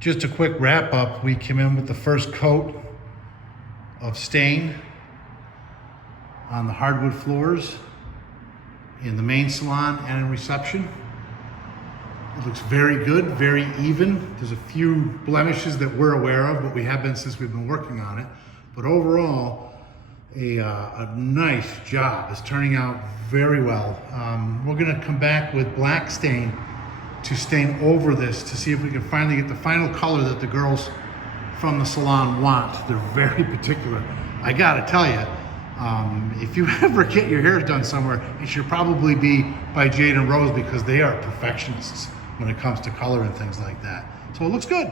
Just a quick wrap up. We came in with the first coat of stain on the hardwood floors in the main salon and in reception. It looks very good, very even. There's a few blemishes that we're aware of, but we have been since we've been working on it. But overall, a nice job. It's turning out very well. We're gonna come back with black stain to stain over this to see if we can finally get the final color that the girls from the salon want. They're very particular. I gotta tell you, if you ever get your hair done somewhere, it should probably be by Jade and Rose because they are perfectionists when it comes to color and things like that. So it looks good.